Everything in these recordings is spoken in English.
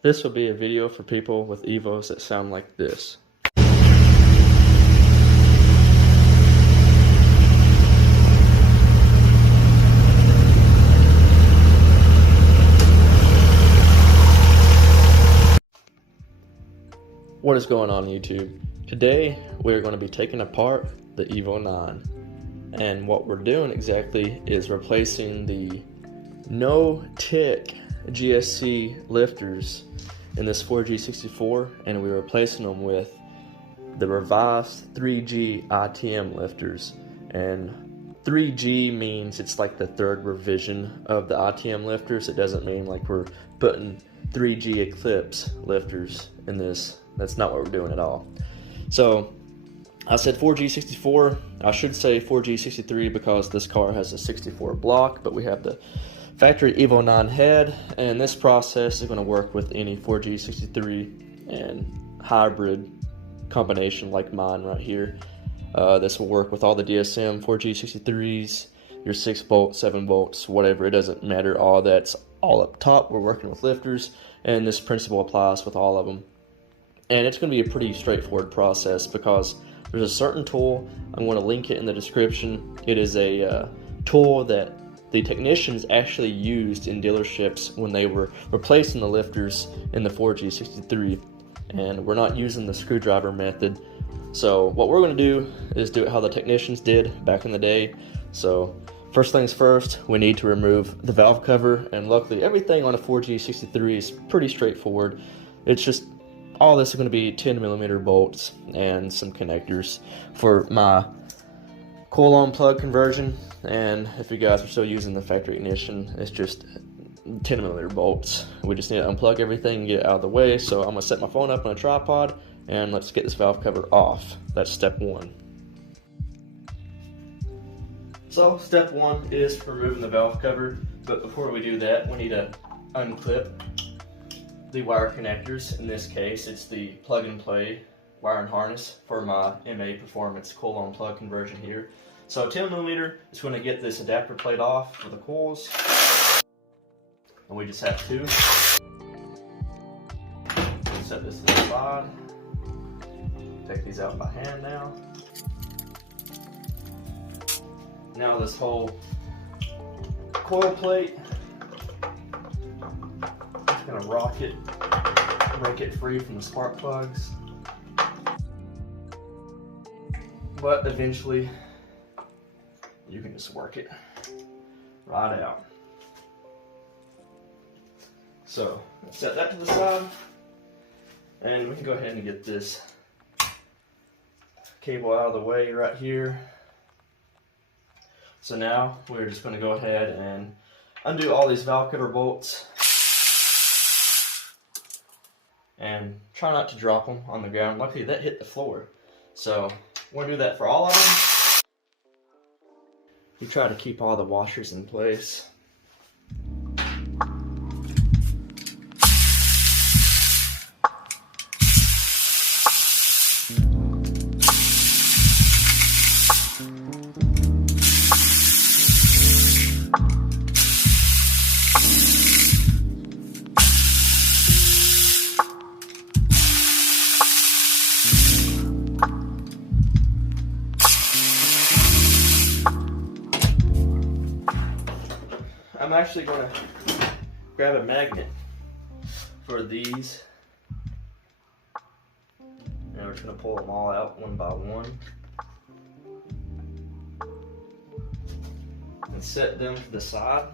This will be a video for people with Evos that sound like this. What is going on YouTube? Today we're going to be taking apart the Evo 9, and what we're doing exactly is replacing the no-tick GSC lifters in this 4G64, and we're replacing them with the revised 3G ITM lifters. And 3G means it's like the third revision of the ITM lifters. It doesn't mean like we're putting 3G Eclipse lifters in this. That's not what we're doing at all. So I said 4G64, I should say 4G63 because this car has a 64 block, but we have the factory Evo 9 head, and this process is going to work with any 4G63 and hybrid combination like mine right here. This will work with all the DSM 4G63s, your 6 volts, 7 volts, whatever, it doesn't matter. All that's all up top. We're working with lifters, and this principle applies with all of them. And it's going to be a pretty straightforward process because there's a certain tool. I'm going to link it in the description. It is a tool that the technicians actually used in dealerships when they were replacing the lifters in the 4G63. And we're not using the screwdriver method. So what we're going to do is do it how the technicians did back in the day. So first things first, we need to remove the valve cover. And luckily everything on a 4G63 is pretty straightforward. It's just all this is going to be 10mm bolts and some connectors for my coil-on plug conversion. And if you guys are still using the factory ignition, it's just 10mm bolts. We just need to unplug everything and get it out of the way. So I'm going to set my phone up on a tripod and let's get this valve cover off. That's step one. So step one is removing the valve cover, but before we do that, we need to unclip the wire connectors. In this case, it's the plug and play wire and harness for my MAPerformance coil-on plug conversion here. So 10mm is going to get this adapter plate off for the coils, and we just have to set this to the side. Take these out by hand now. Now this whole coil plate, just going to rock it, break it free from the spark plugs. But eventually, you can just work it right out. So, set that to the side, and we can go ahead and get this cable out of the way right here. So now, we're just going to go ahead and undo all these valve cover bolts, and try not to drop them on the ground. Luckily, that hit the floor. So, we're going to do that for all of them. We try to keep all the washers in place. I'm actually going to grab a magnet for these, and we're just going to pull them all out one by one and set them to the side.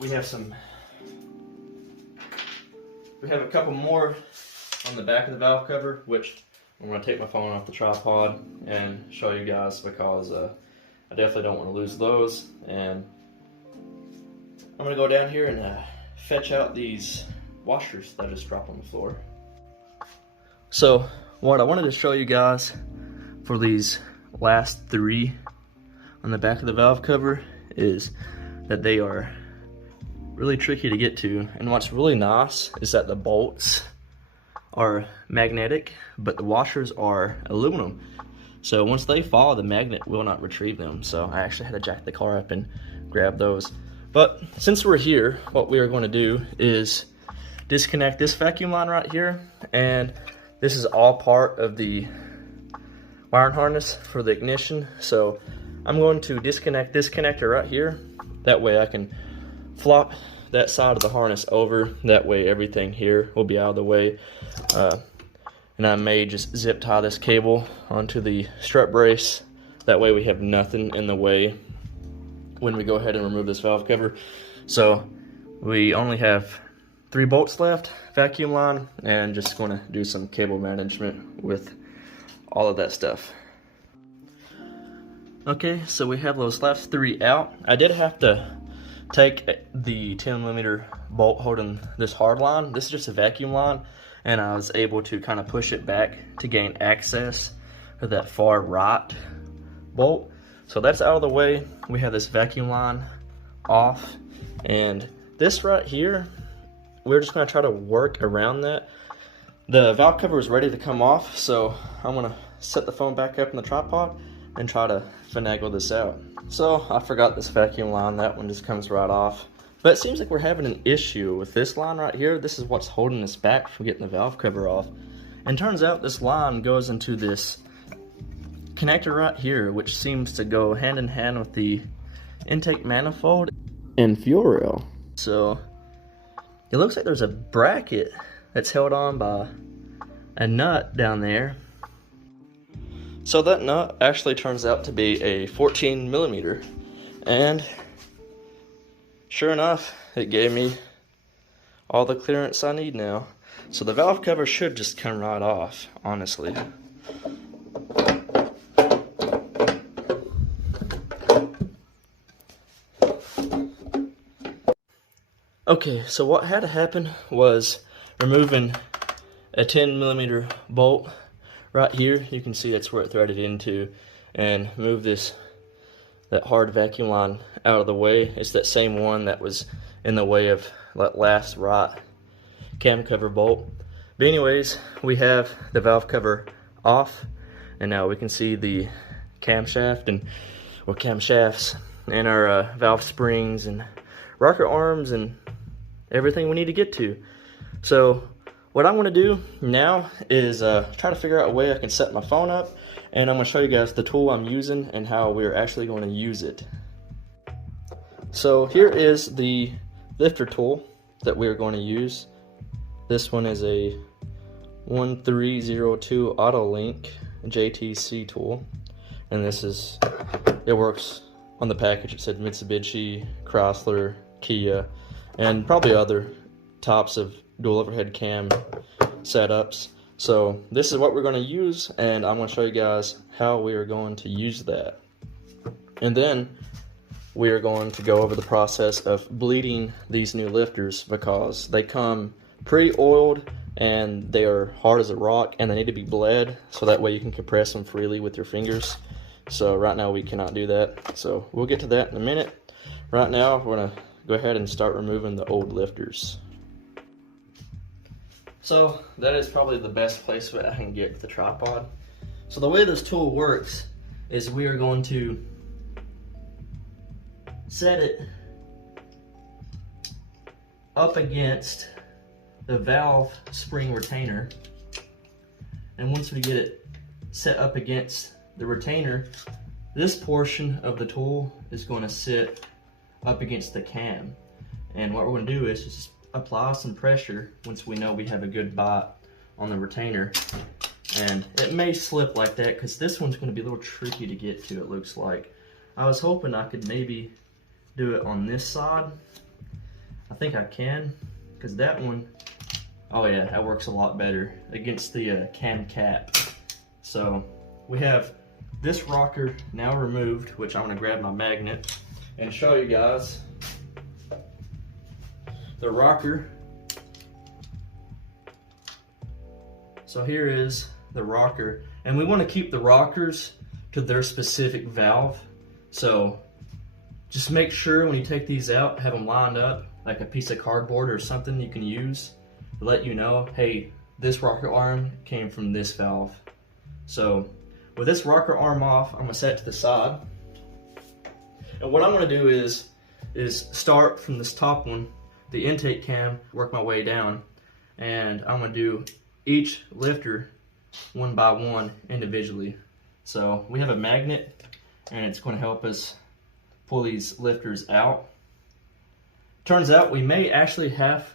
We have a couple more on the back of the valve cover, which I'm going to take my phone off the tripod and show you guys because I definitely don't want to lose those. And I'm going to go down here and fetch out these washers that I just dropped on the floor. So what I wanted to show you guys for these last three on the back of the valve cover is that they are really tricky to get to, and what's really nice is that the bolts are magnetic, but the washers are aluminum. So once they fall, the magnet will not retrieve them. So I actually had to jack the car up and grab those. But since we're here, what we are going to do is disconnect this vacuum line right here, and this is all part of the wiring harness for the ignition. So I'm going to disconnect this connector right here. That way I can flop that side of the harness over. That way everything here will be out of the way. And I may just zip tie this cable onto the strut brace. That way we have nothing in the way when we go ahead and remove this valve cover. So we only have 3 bolts left, vacuum line, and just going to do some cable management with all of that stuff. Okay, so we have those last 3 out. I did have to take the 10mm bolt holding this hard line. This is just a vacuum line, and I was able to kind of push it back to gain access to that far right bolt. So that's out of the way. We have this vacuum line off, and this right here, we're just going to try to work around that. The valve cover is ready to come off, so I'm going to set the phone back up in the tripod and try to finagle this out. So I forgot this vacuum line. That one just comes right off. But it seems like we're having an issue with this line right here. This is what's holding us back from getting the valve cover off. And turns out this line goes into this connector right here, which seems to go hand in hand with the intake manifold and fuel rail. So it looks like there's a bracket that's held on by a nut down there. So that nut actually turns out to be a 14mm, and sure enough, it gave me all the clearance I need now. So the valve cover should just come right off, honestly. Okay, so what had to happen was removing a 10mm bolt right here. You can see that's where it threaded into, and move that hard vacuum line out of the way. It's that same one that was in the way of that last right cam cover bolt. But anyways, we have the valve cover off, and now we can see the camshaft or camshafts and our valve springs and rocker arms and everything we need to get to. So what I'm going to do now is try to figure out a way I can set my phone up, and I'm going to show you guys the tool I'm using and how we're actually going to use it. So here is the lifter tool that we're going to use. This one is a 1302 AutoLink JTC tool, and it works on the package. It said Mitsubishi, Chrysler, Kia, and probably other types of dual overhead cam setups. So this is what we're going to use, and I'm going to show you guys how we are going to use that. And then we are going to go over the process of bleeding these new lifters, because they come pre-oiled and they are hard as a rock, and they need to be bled so that way you can compress them freely with your fingers. So right now we cannot do that, so we'll get to that in a minute. Right now we're going to go ahead and start removing the old lifters. So that is probably the best place where I can get the tripod. So the way this tool works is we are going to set it up against the valve spring retainer, and once we get it set up against the retainer, this portion of the tool is going to sit up against the cam, and what we're going to do is just apply some pressure once we know we have a good bite on the retainer. And it may slip like that because this one's going to be a little tricky to get to, it looks like. I was hoping I could maybe do it on this side. I think I can, because that one, oh yeah, that works a lot better against the cam cap. So we have this rocker now removed, which I'm going to grab my magnet and show you guys. The rocker. So here is the rocker, and we want to keep the rockers to their specific valve. So just make sure when you take these out, have them lined up like a piece of cardboard or something you can use to let you know, hey, this rocker arm came from this valve. So with this rocker arm off, I'm gonna set it to the side. And what I'm gonna do is start from this top one, the intake cam, work my way down. And I'm gonna do each lifter one by one individually. So we have a magnet and it's gonna help us pull these lifters out. Turns out we may actually have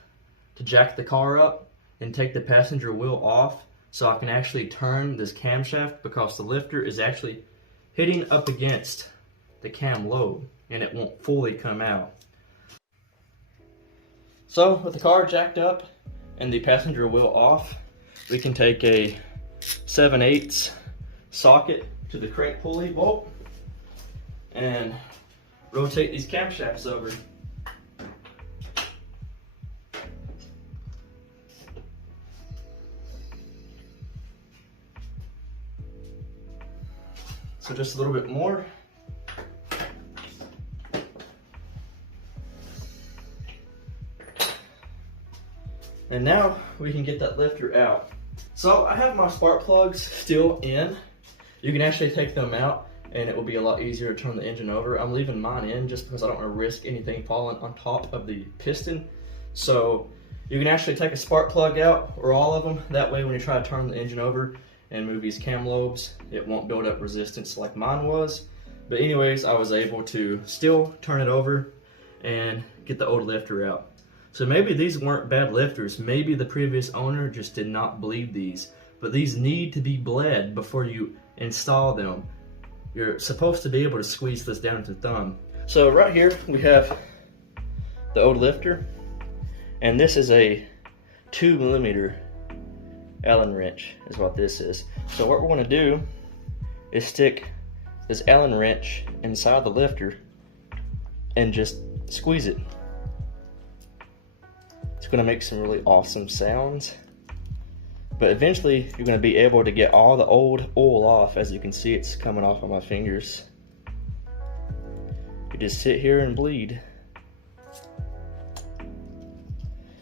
to jack the car up and take the passenger wheel off so I can actually turn this camshaft, because the lifter is actually hitting up against the cam lobe and it won't fully come out. So with the car jacked up and the passenger wheel off, we can take a 7/8 socket to the crank pulley bolt and rotate these camshafts over. So just a little bit more. And now we can get that lifter out. So I have my spark plugs still in. You can actually take them out and it will be a lot easier to turn the engine over. I'm leaving mine in just because I don't want to risk anything falling on top of the piston. So you can actually take a spark plug out, or all of them. That way when you try to turn the engine over and move these cam lobes, it won't build up resistance like mine was. But anyways, I was able to still turn it over and get the old lifter out. So maybe these weren't bad lifters. Maybe the previous owner just did not bleed these. But these need to be bled before you install them. You're supposed to be able to squeeze this down with your thumb. So right here we have the old lifter, and this is a 2mm Allen wrench is what this is. So what we're going to do is stick this Allen wrench inside the lifter and just squeeze it. It's going to make some really awesome sounds, but eventually you're going to be able to get all the old oil off. As you can see, it's coming off of my fingers. You just sit here and bleed.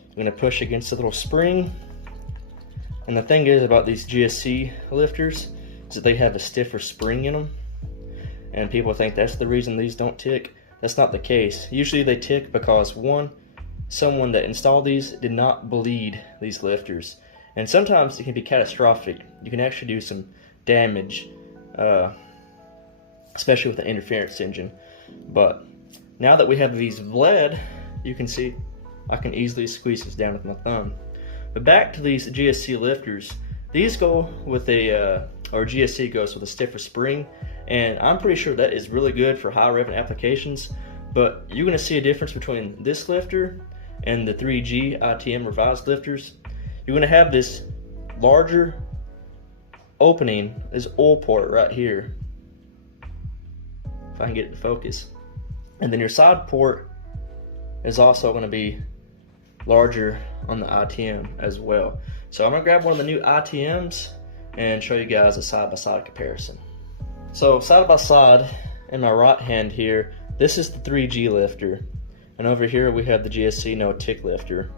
You're going to push against the little spring. And the thing is about these GSC lifters is that they have a stiffer spring in them, and people think that's the reason these don't tick. That's not the case. Usually they tick because someone that installed these did not bleed these lifters, and sometimes it can be catastrophic. You can actually do some damage, especially with the interference engine. But now that we have these bled, you can see I can easily squeeze this down with my thumb. But back to these GSC lifters, these go with or GSC goes with a stiffer spring, and I'm pretty sure that is really good for high revving applications. But you're going to see a difference between this lifter and the 3G ITM Revised lifters. You're going to have this larger opening, this oil port right here, if I can get it to focus. And then your side port is also going to be larger on the ITM as well. So I'm going to grab one of the new ITMs and show you guys a side-by-side comparison. So side-by-side, in my right hand here, this is the 3G lifter, and over here we have the GSC no tick lifter.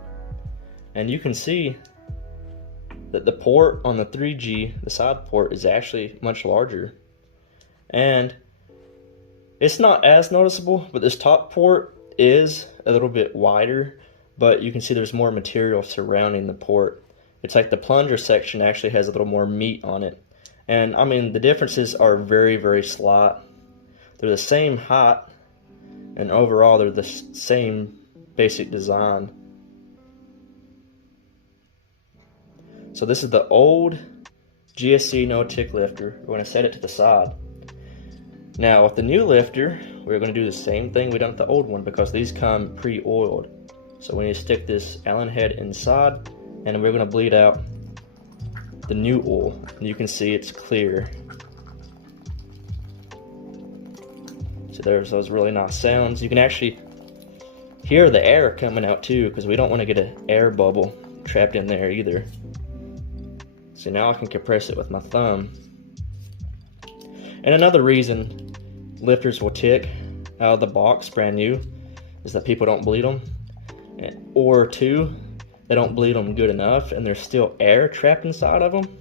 And you can see that the port on the 3G, the side port, is actually much larger. And it's not as noticeable, but this top port is a little bit wider, but you can see there's more material surrounding the port. It's like the plunger section actually has a little more meat on it. And I mean, the differences are very, very slight. They're the same height, and overall they're the same basic design. So this is the old GSC no tick lifter. We're going to set it to the side. Now with the new lifter, we're going to do the same thing we done with the old one, because these come pre-oiled. So we need to stick this Allen head inside, and we're going to bleed out the new oil. And you can see it's clear. So there's those really nice sounds. You can actually hear the air coming out too, because we don't want to get an air bubble trapped in there either. So now I can compress it with my thumb. And another reason lifters will tick out of the box brand new is that people don't bleed them. Or two, they don't bleed them good enough and there's still air trapped inside of them.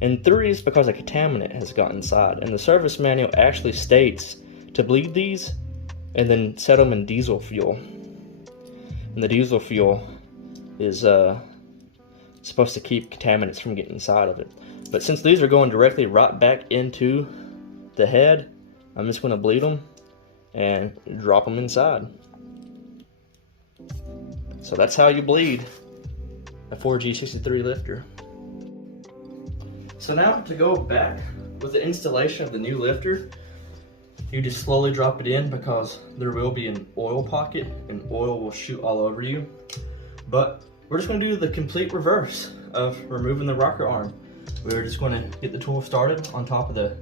And 3 is because a contaminant has got inside. And the service manual actually states to bleed these and then set them in diesel fuel. And the diesel fuel is supposed to keep contaminants from getting inside of it. But since these are going directly right back into the head, I'm just going to bleed them and drop them inside. So that's how you bleed a 4G63 lifter. So now to go back with the installation of the new lifter, you just slowly drop it in because there will be an oil pocket and oil will shoot all over you. But we're just going to do the complete reverse of removing the rocker arm. We're just going to get the tool started on top of the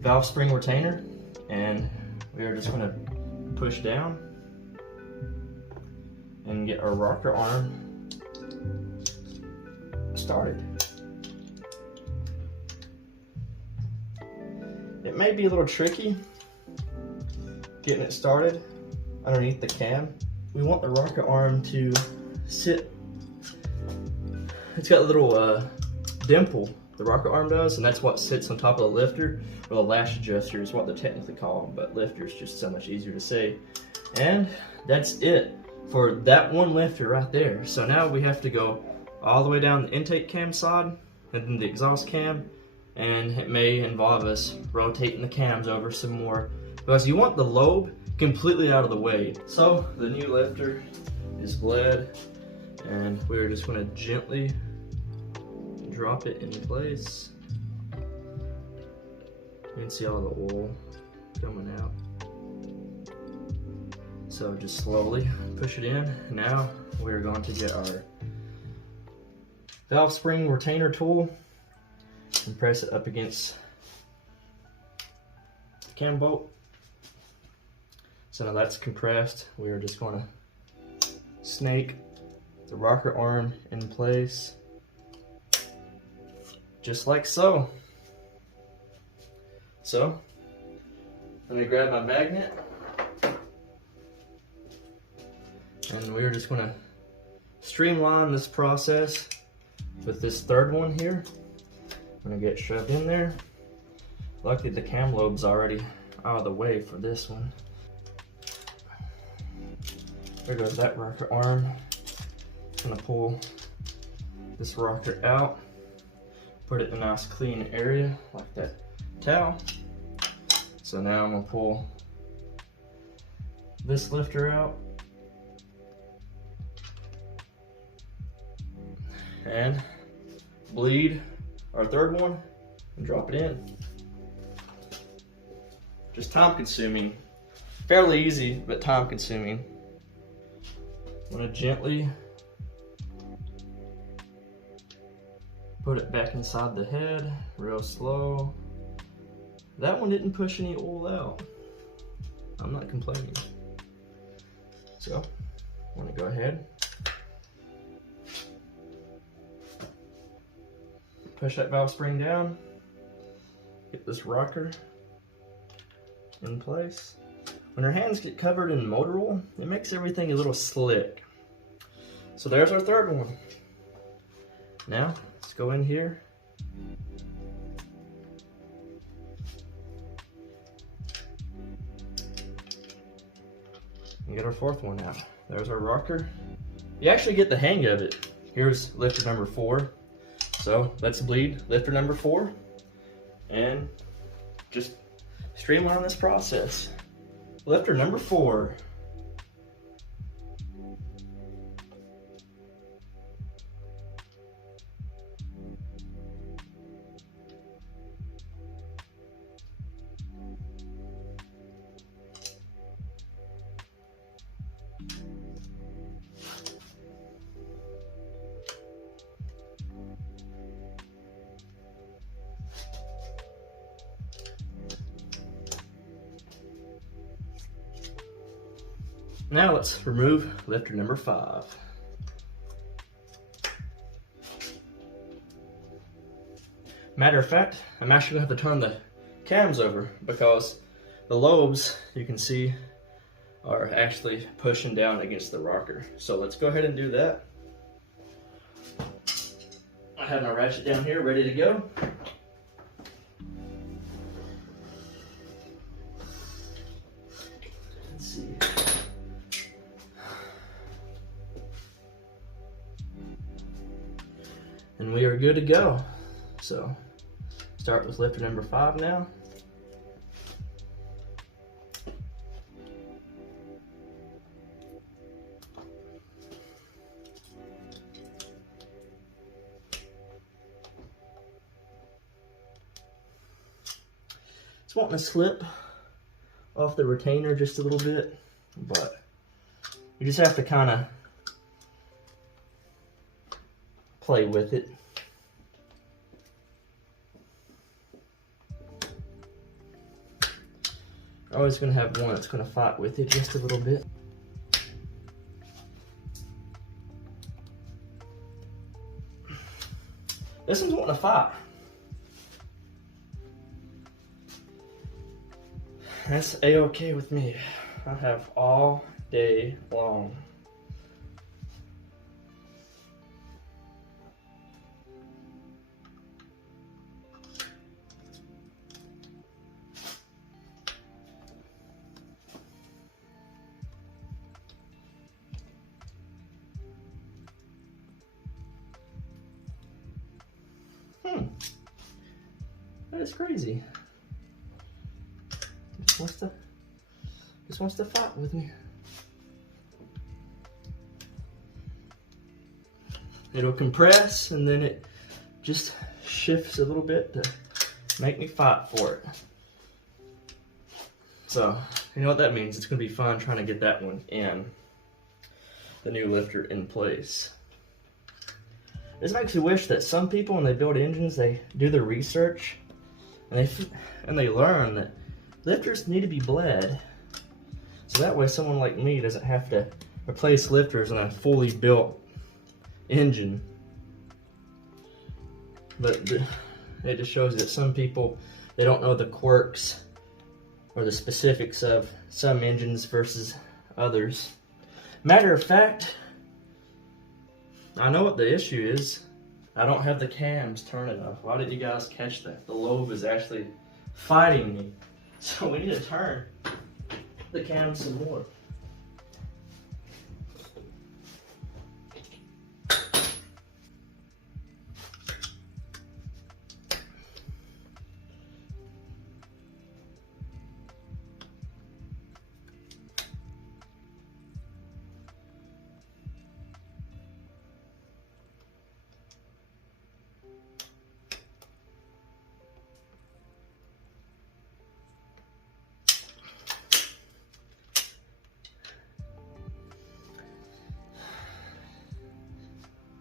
valve spring retainer, and we are just going to push down and get our rocker arm started. It may be a little tricky getting it started underneath the cam. We want the rocker arm to sit, it's got a little dimple, the rocker arm does, and that's what sits on top of the lifter, or the lash adjuster is what they're technically called, but lifter is just so much easier to say. And that's it for that one lifter right there. So now we have to go all the way down the intake cam side and then the exhaust cam, and it may involve us rotating the cams over some more because you want the lobe completely out of the way. So the new lifter is bled, and we're just going to gently drop it in place. You can see all the oil coming out. So just slowly push it in. Now we're going to get our valve spring retainer tool and press it up against the cam bolt. So now that's compressed. We are just going to snake the rocker arm in place, just like so. So let me grab my magnet, and we're just going to streamline this process with this third one here. I'm going to get shoved in there. Luckily the cam lobe's already out of the way for this one. There goes that rocker arm. I'm going to pull this rocker out, put it in a nice clean area like that towel. So now I'm going to pull this lifter out and bleed our third one and drop it in. Just time consuming. Fairly easy, but time consuming. I'm going to gently put it back inside the head, real slow. That one didn't push any oil out. I'm not complaining. So, I'm going to go ahead, push that valve spring down, get this rocker in place. When our hands get covered in motor oil, it makes everything a little slick. So there's our third one. Now, let's go in here. And get our fourth one out. There's our rocker. You actually get the hang of it. Here's lifter number 4. So let's bleed lifter number 4 and just streamline this process. Lifter number 4. Now let's remove lifter number 5. Matter of fact, I'm actually going to have to turn the cams over because the lobes, you can see, are actually pushing down against the rocker. So let's go ahead and do that. I have my ratchet down here ready to go. Let's see. And we are good to go. So, start with lifter number 5 now. It's wanting to slip off the retainer just a little bit, but you just have to kind of play with it. You're always going to have one that's going to fight with it just a little bit. This one's wanting to fight. That's a-okay with me. I have all day long. That is crazy. Just wants to fight with me. It'll compress and then it just shifts a little bit to make me fight for it. So, you know what that means? It's going to be fun trying to get that one in, the new lifter in place. This makes me wish that some people, when they build engines, they do their research and they learn that lifters need to be bled. So that way someone like me doesn't have to replace lifters in a fully built engine. But it just shows that some people, they don't know the quirks or the specifics of some engines versus others. Matter of fact, I know what the issue is. I don't have the cams turned enough. Why did you guys catch that? The lobe is actually fighting me. So we need to turn the cams some more.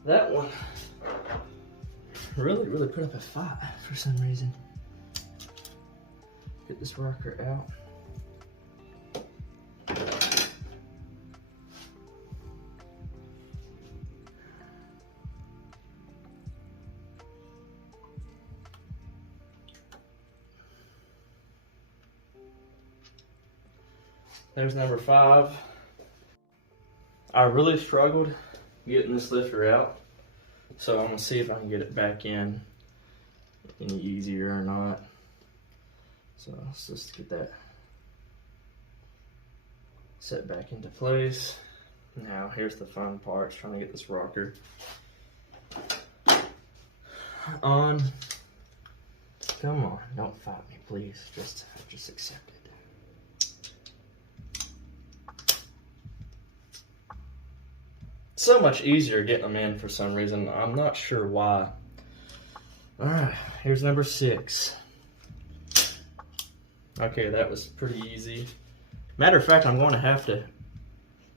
That one really put up a fight for some reason. Get this rocker out. There's number 5. I really struggled getting this lifter out, so I'm gonna see if I can get it back in any easier or not. So let's just get that set back into place. Now here's the fun part, trying to get this rocker on. Come on, don't fight me, please. Just accept it. So much easier getting them in for some reason. I'm not sure why. Alright, here's number 6. Okay, that was pretty easy. Matter of fact, I'm going to have to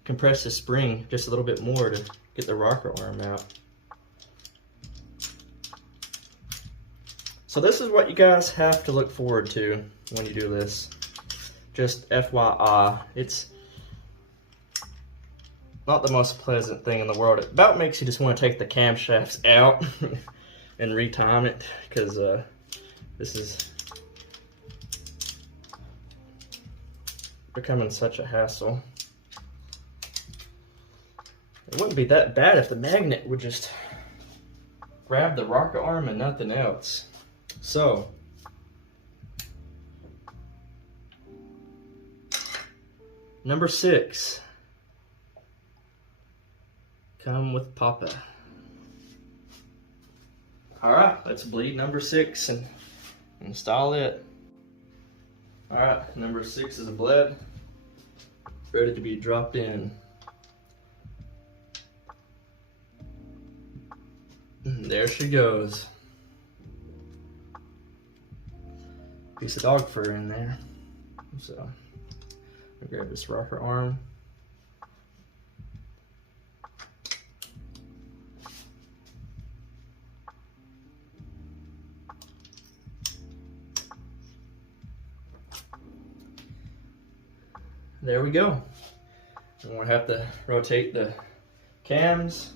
compress the spring just a little bit more to get the rocker arm out. So this is what you guys have to look forward to when you do this. Just FYI, it's not the most pleasant thing in the world. It about makes you just want to take the camshafts out and retime it, because this is becoming such a hassle. It wouldn't be that bad if the magnet would just grab the rocker arm and nothing else. So, number 6, come with Papa. Alright, let's bleed number 6 and install it. Alright, number 6 is bled, ready to be dropped in. And there she goes. Piece of dog fur in there. So, I'll grab this rocker arm. There we go. And we'll have to rotate the cams.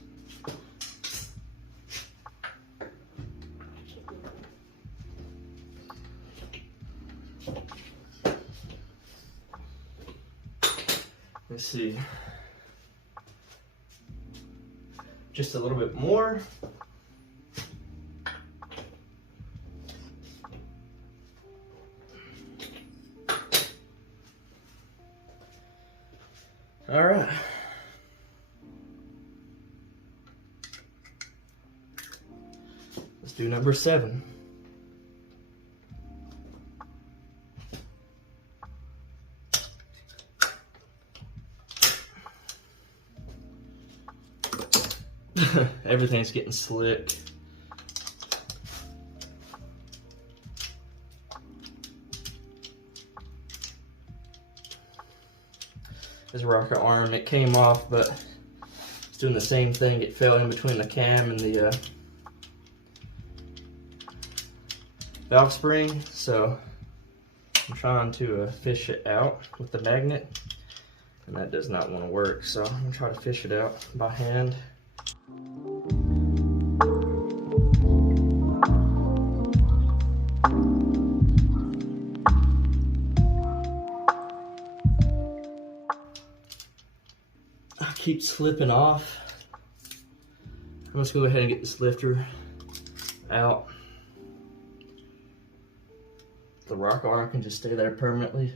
Let's see. Just a little bit more. All right. Let's do number 7. Everything's getting slick. This rocker arm, it came off, but it's doing the same thing. It fell in between the cam and the valve spring, so I'm trying to fish it out with the magnet, and that does not want to work, so I'm going to try to fish it out by hand. Keeps slipping off. I'm just going to go ahead and get this lifter out. The rocker arm can just stay there permanently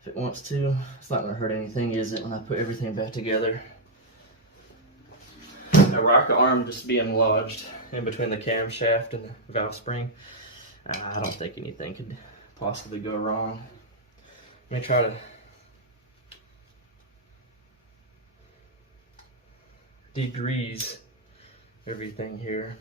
if it wants to. It's not going to hurt anything, is it, when I put everything back together? The rocker arm just being lodged in between the camshaft and the valve spring. I don't think anything could possibly go wrong. Let me try to degrease everything here.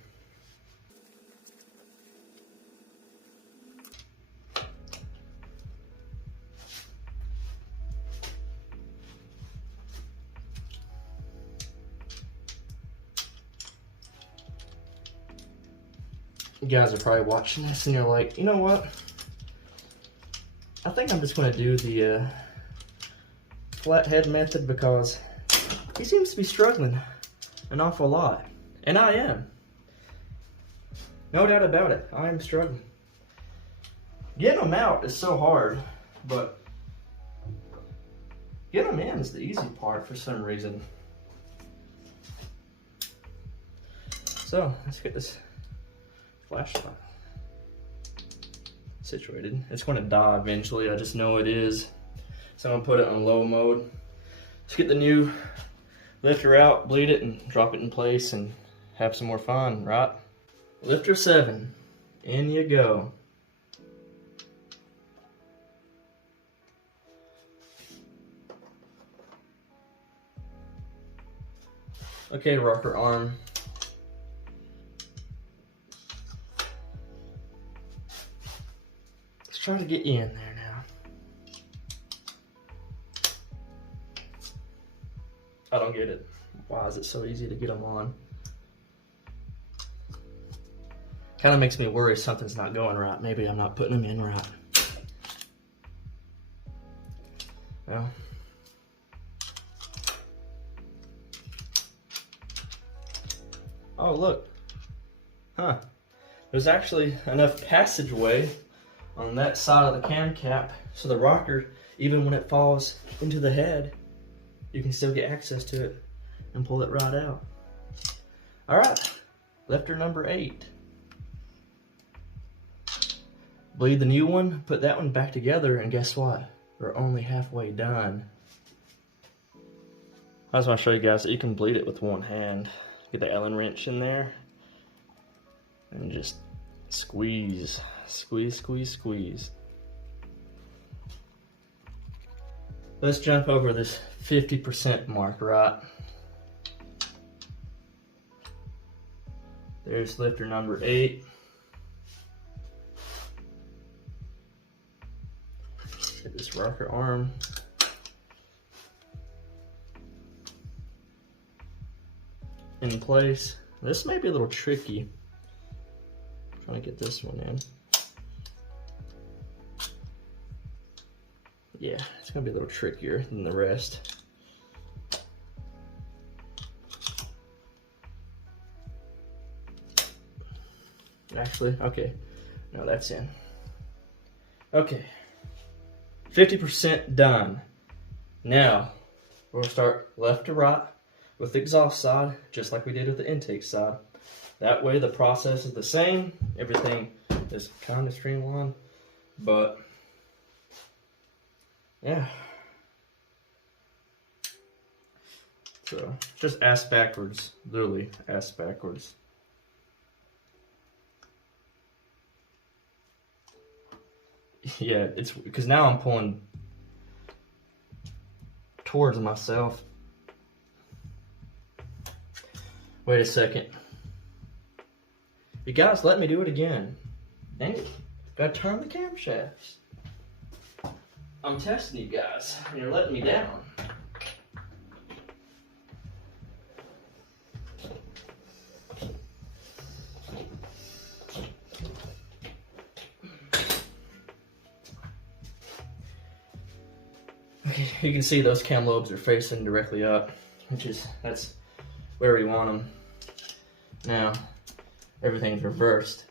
You guys are probably watching this and you're like, you know what? I think I'm just going to do the flathead method because he seems to be struggling an awful lot, and I am. No doubt about it, I am struggling. Getting them out is so hard, but getting them in is the easy part for some reason. So, let's get this flashlight situated. It's going to die eventually, I just know it is. So I'm going to put it on low mode. Let's get the new lifter out, bleed it, and drop it in place and have some more fun, right? Lifter 7, in you go. Okay, rocker arm. Let's try to get you in there now. I don't get it. Why is it so easy to get them on? Kind of makes me worry something's not going right. Maybe I'm not putting them in right. Well. Oh, look. Huh. There's actually enough passageway on that side of the cam cap so the rocker, even when it falls into the head, you can still get access to it and pull it right out. All right, lifter number 8. Bleed the new one, put that one back together, and guess what? We're only halfway done. I just want to show you guys that you can bleed it with one hand. Get the Allen wrench in there and just squeeze, squeeze, squeeze, squeeze. Let's jump over this 50% mark, right? There's lifter number 8. Get this rocker arm. In place. This may be a little tricky. I'm trying to get this one in. Yeah, it's gonna be a little trickier than the rest. Actually, okay, no, that's in. Okay, 50% done. Now, we're gonna start left to right with the exhaust side, just like we did with the intake side. That way the process is the same, everything is kind of streamlined, but yeah. So, just ass backwards, literally ass backwards. Yeah, it's because now I'm pulling towards myself. Wait a second. You guys, let me do it again. Dang it. Gotta turn the camshafts. I'm testing you guys, and you're letting me down. Okay, you can see those cam lobes are facing directly up, that's where we want them. Now, everything's reversed.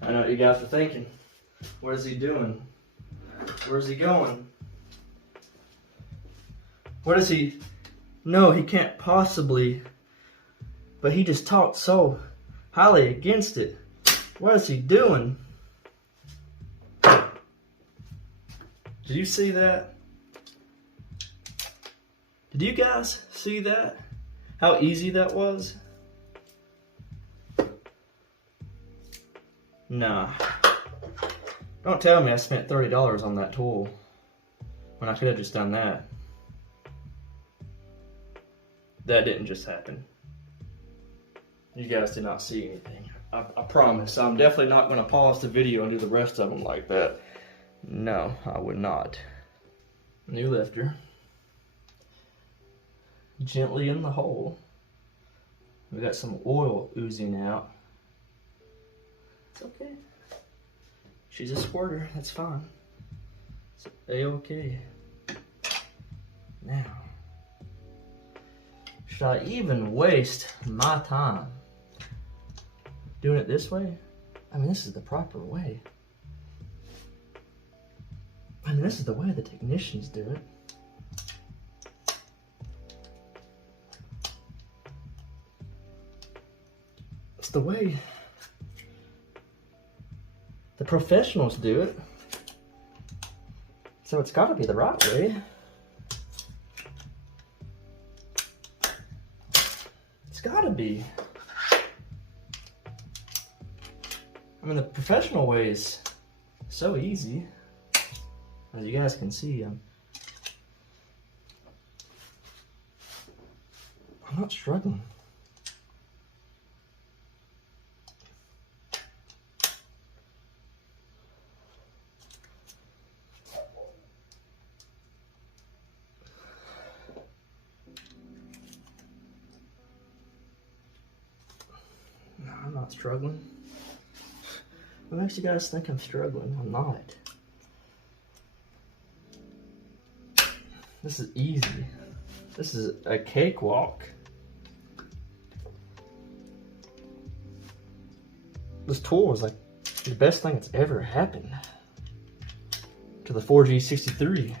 I know what you guys are thinking. What is he doing? Where's he going? What is he? No, he can't possibly. But he just talked so highly against it. What is he doing? Did you see that? Did you guys see that? How easy that was? Nah. Don't tell me I spent $30 on that tool when I could have just done that. That didn't just happen. You guys did not see anything. I promise. I'm definitely not going to pause the video and do the rest of them like that. No, I would not. New lifter. Gently in the hole. We got some oil oozing out. It's okay. She's a squirter, that's fine. It's A-okay. Now, should I even waste my time doing it this way? I mean, this is the proper way. I mean, this is the way the technicians do it. It's the way the professionals do it. So it's gotta be the right way. It's gotta be. I mean, the professional way is so easy. As you guys can see, I'm not struggling. No, I'm not struggling. What makes you guys think I'm struggling? I'm not. This is easy. This is a cakewalk. This tool was like the best thing that's ever happened to the 4G63.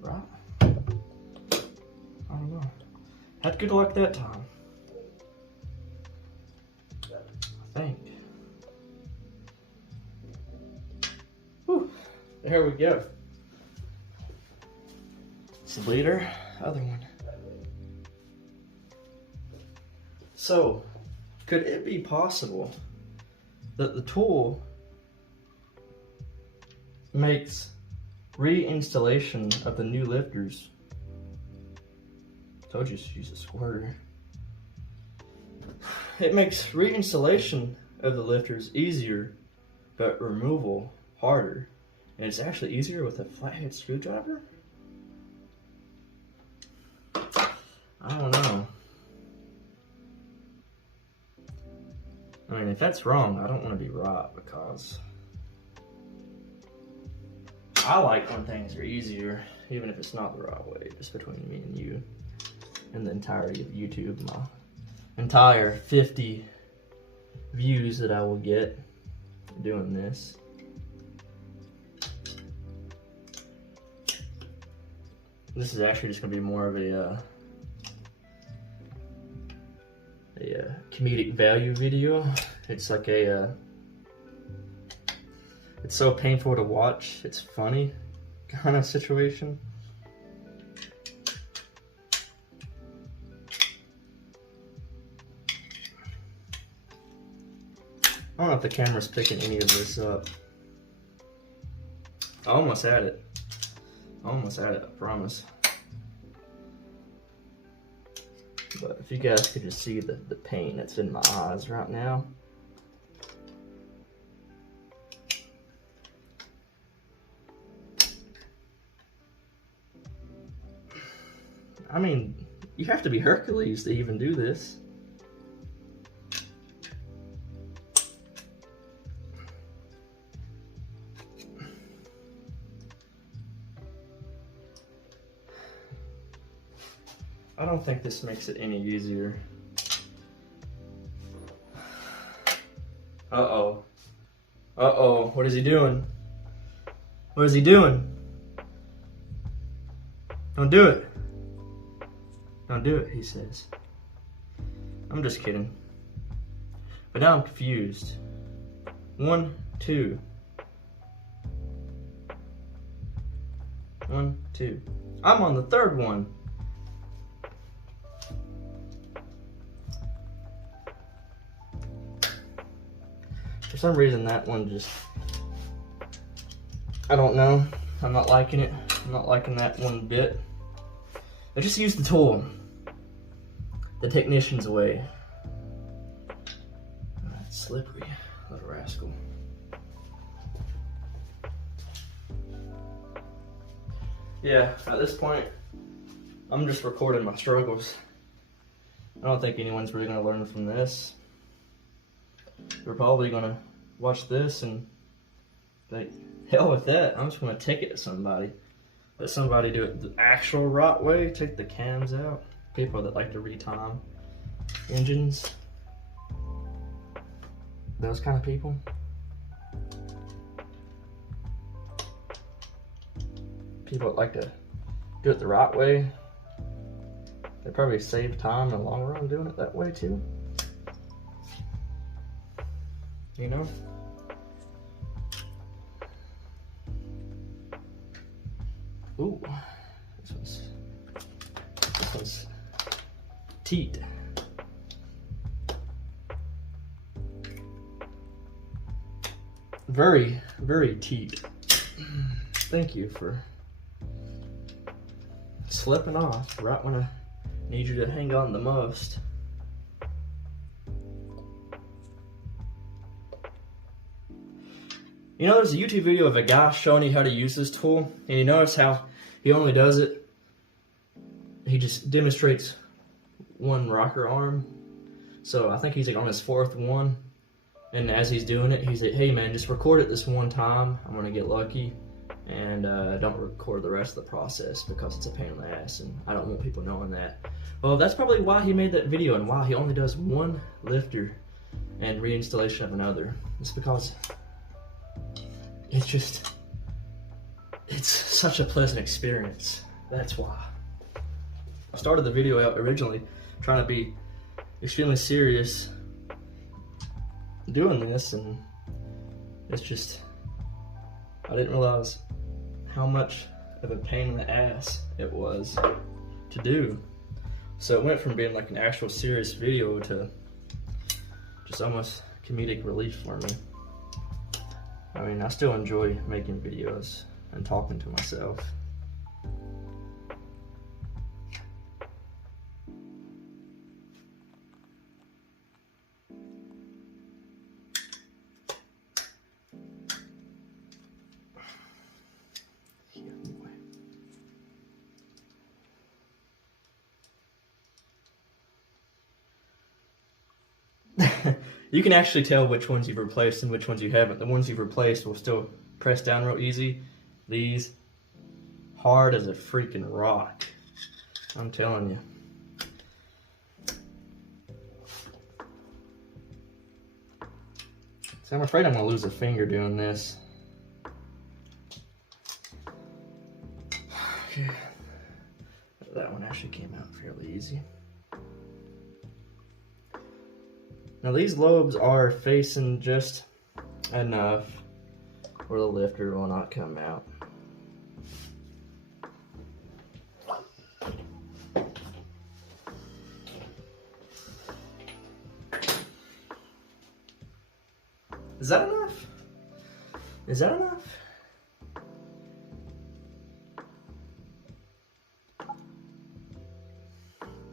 Right? I don't know. Had good luck that time, I think. Whew. There we go. It's the leader, other one. So, could it be possible that the tool makes reinstallation of the new lifters? Told you to use a squirter. It makes reinstallation of the lifters easier, but removal harder. And it's actually easier with a flathead screwdriver? I don't know. I mean, if that's wrong, I don't want to be right, because I like when things are easier, even if it's not the right way, just between me and you and the entirety of YouTube, my entire 50 views that I will get doing this. This is actually just going to be more of a comedic value video. It's like a it's so painful to watch, it's funny kind of situation. I don't know if the camera's picking any of this up. I almost had it. I promise. But if you guys could just see the pain that's in my eyes right now. I mean, you have to be Hercules to even do this. I don't think this makes it any easier. Uh-oh. Uh-oh. What is he doing? What is he doing? Don't do it. Don't do it, he says. I'm just kidding. But now I'm confused. 1, 2. 1, 2. I'm on the third one. For some reason that one just, I don't know. I'm not liking it. I'm not liking that one bit. I just used the tool the technician's way. That's slippery, little rascal. Yeah, at this point, I'm just recording my struggles. I don't think anyone's really gonna learn from this. We're probably gonna watch this and like, hell with that. I'm just gonna ticket somebody. Let somebody do it the actual right way. Take the cams out. People that like to retime engines. Those kind of people. People that like to do it the right way. They probably save time in the long run doing it that way too. You know? Ooh, this one's teat. Very, very teat. Thank you for slipping off right when I need you to hang on the most. You know, there's a YouTube video of a guy showing you how to use this tool, and you notice how he only does it, he just demonstrates one rocker arm. So I think he's like on his 4th one, and as he's doing it, he's like, hey man, just record it this one time, I'm gonna get lucky, and don't record the rest of the process because it's a pain in the ass, and I don't want people knowing that. Well, that's probably why he made that video and why he only does one lifter and reinstallation of another. It's because it's such a pleasant experience. That's why. I started the video out originally trying to be extremely serious doing this, and it's just, I didn't realize how much of a pain in the ass it was to do. So it went from being like an actual serious video to just almost comedic relief for me. I mean, I still enjoy making videos and talking to myself. You can actually tell which ones you've replaced and which ones you haven't. The ones you've replaced will still press down real easy. These, hard as a freaking rock. I'm telling you. So I'm afraid I'm gonna lose a finger doing this. Okay. That one actually came out fairly easy. Now these lobes are facing just enough where the lifter will not come out. Is that enough? Is that enough?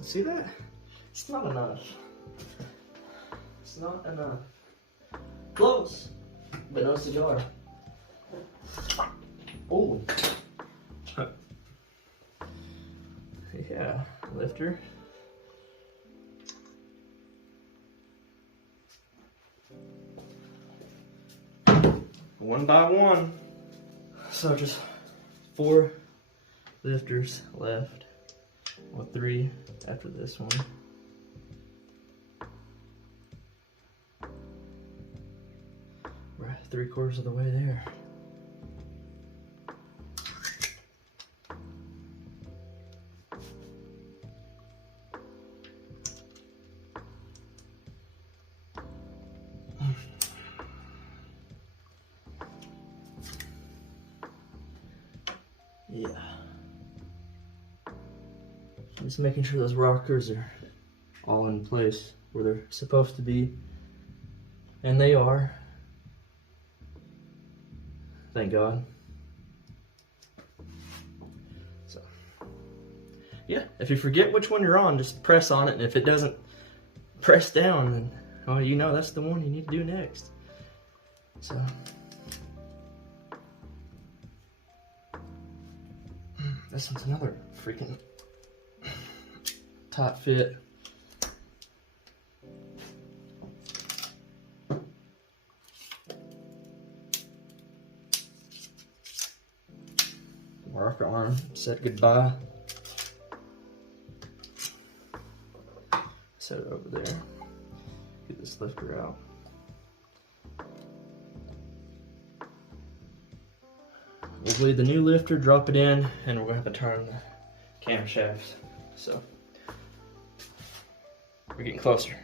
See that? It's not enough. It's not enough. Close, but no cigar. Oh. Yeah, lifter. One by one. So just 4 lifters left. Well, 3 after this one. We're 3/4 of the way there. Yeah. Just making sure those rockers are all in place where they're supposed to be. And they are. Thank God. So, yeah, if you forget which one you're on, just press on it, and if it doesn't press down, then, oh, you know that's the one you need to do next. So, this one's another freaking tight fit. Rocker arm, said goodbye. Set it over there. Get this lifter out. We'll bleed the new lifter, drop it in, and we're going to have to turn the camshafts. So, we're getting closer.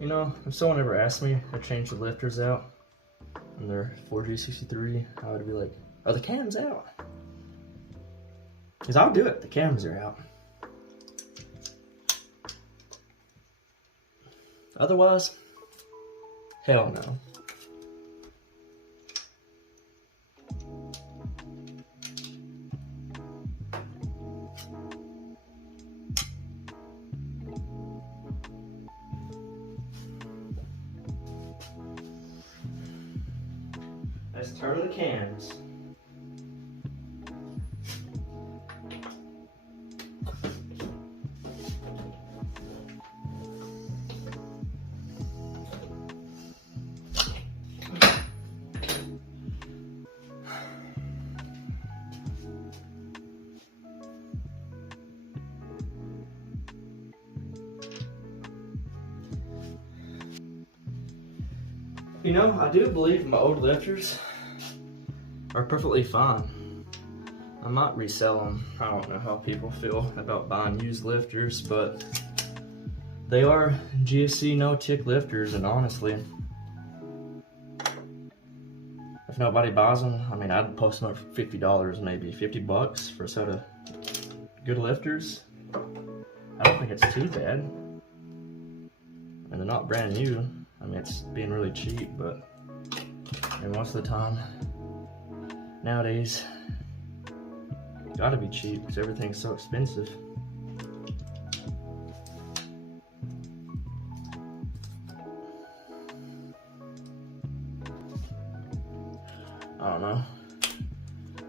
You know, if someone ever asked me to change the lifters out on their 4G63, I would be like, are the cams out? Because I'll do it, the cams are out. Otherwise, hell no. Let's turn the cams. You know, I do believe my old lifters are perfectly fine. I might resell them. I don't know how people feel about buying used lifters, but they are GSC no-tick lifters, and honestly, if nobody buys them, I mean, I'd post them up for $50, maybe $50 for a set of good lifters. I don't think it's too bad. And they're not brand new. I mean, it's being really cheap, but and most of the time, nowadays, it's gotta be cheap because everything's so expensive. I don't know.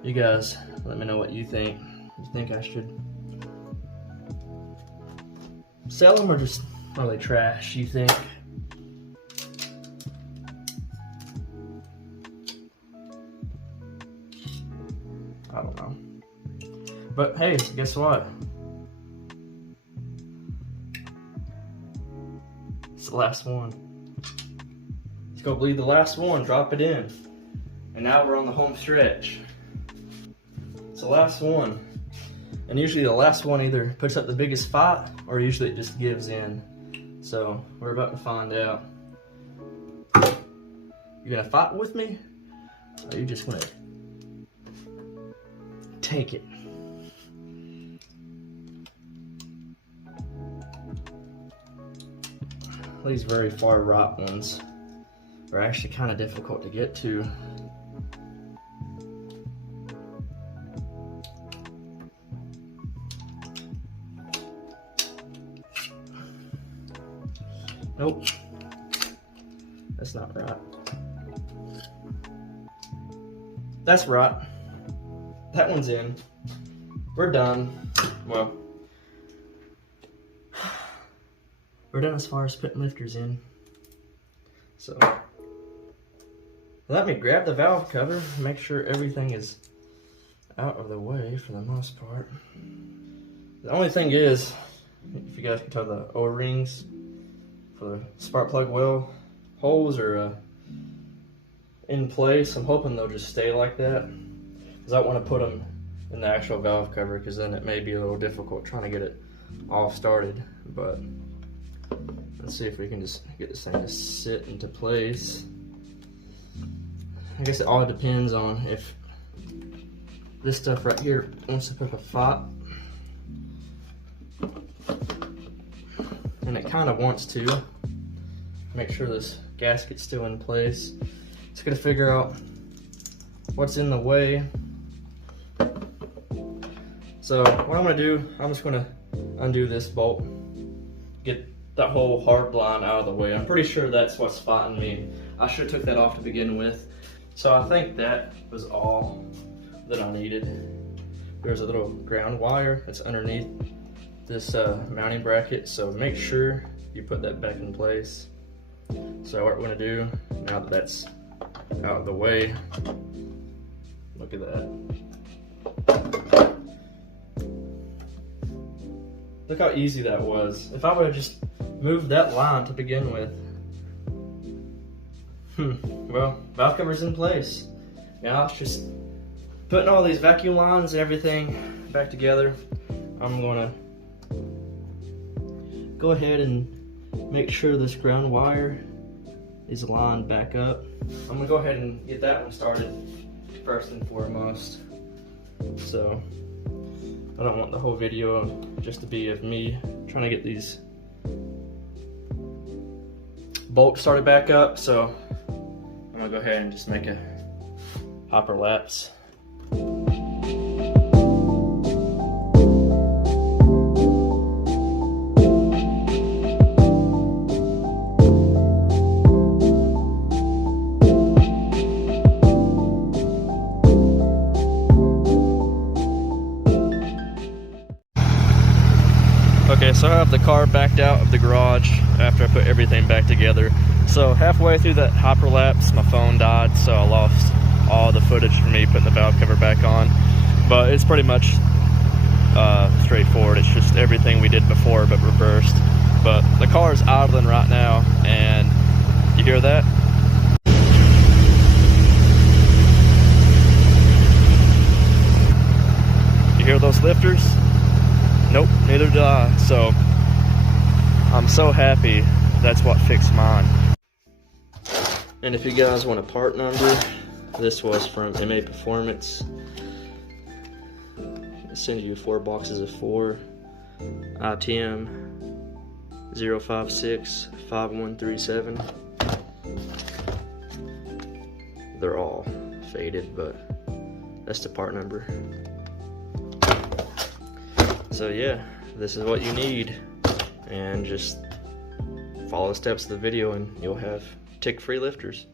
You guys, let me know what you think. You think I should sell them or just are they trash, you think? I don't know. But hey, guess what? It's the last one. Let's go bleed the last one, drop it in. And now we're on the home stretch. It's the last one. And usually the last one either puts up the biggest fight or usually it just gives in. So we're about to find out. You gonna fight with me? Or you just gonna take it? These very far right ones are actually kind of difficult to get to. Nope, that's not right. That's right. That one's in. We're done. Well, we're done as far as putting lifters in. So, let me grab the valve cover, make sure everything is out of the way for the most part. The only thing is, if you guys can tell, the O-rings for the spark plug well holes are in place. I'm hoping they'll just stay like that, because I want to put them in the actual valve cover, because then it may be a little difficult trying to get it all started. But let's see if we can just get this thing to sit into place. I guess it all depends on if this stuff right here wants to put up a fight. And it kind of wants to. Make sure this gasket's still in place. It's gonna figure out what's in the way. So what I'm gonna do, I'm just gonna undo this bolt, get that whole hard line out of the way. I'm pretty sure that's what's fighting me. I should have took that off to begin with. So I think that was all that I needed. There's a little ground wire that's underneath this mounting bracket, so make sure you put that back in place. So what we're gonna do, now that that's out of the way, look at that. Look how easy that was. If I would have just moved that line to begin with. Well, valve cover's in place. Now it's just putting all these vacuum lines and everything back together. I'm gonna go ahead and make sure this ground wire is lined back up. I'm gonna go ahead and get that one started first and foremost. So I don't want the whole video just to be of me trying to get these bolts started back up. So I'm gonna go ahead and just make a hyperlapse. Okay, so I have the car backed out of the garage after I put everything back together. So halfway through that hyperlapse, my phone died, so I lost all the footage from me putting the valve cover back on. But it's pretty much straightforward. It's just everything we did before but reversed. But the car is idling right now, and you hear that? hear those lifters? Nope, neither did I. So I'm so happy that's what fixed mine. And if you guys want a part number, this was from MAPerformance. I'll send you 4 boxes of 4. ITM 0565137. They're all faded, but that's the part number. So yeah, this is what you need, and just follow the steps of the video and you'll have tick-free lifters.